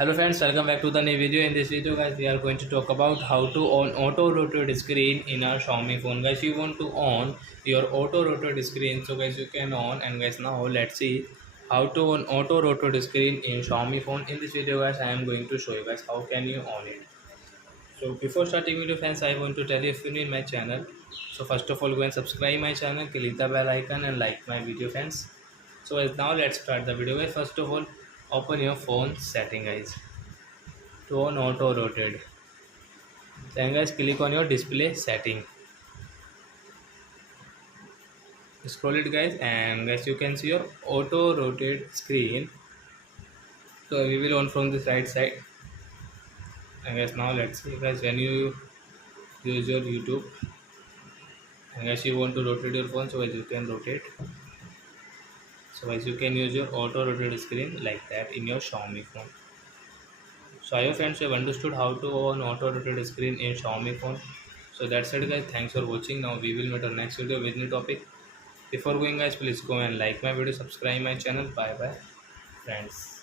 Hello friends, welcome back to the new video. In this video guys, we are going to talk about how to on auto rotate screen in our Xiaomi phone. Guys, you want to on your auto rotate screen, so guys you can on. And guys, now let's see how to on auto rotate screen in Xiaomi phone. In this video guys, I am going to show you guys how can you on it. So before starting video friends, I want to tell you if you need my channel, so first of all go and subscribe my channel, click the bell icon and like my video friends. So guys, now let's start the video guys. First of all, open your phone setting guys. To on auto rotate, then guys click on your display setting, scroll it guys, and guys you can see your auto rotate screen. So we will on from this right side. And guys, now let's see guys, when you use your YouTube and guys you want to rotate your phone, so guys you can rotate. So guys you can use your auto rotate screen like that in your Xiaomi phone. So I hope friends you have understood how to on auto rotate screen in Xiaomi phone. So that's it guys, thanks for watching. Now we will meet our next video with new topic. Before going guys, please go and like my video, subscribe my channel. Bye bye friends.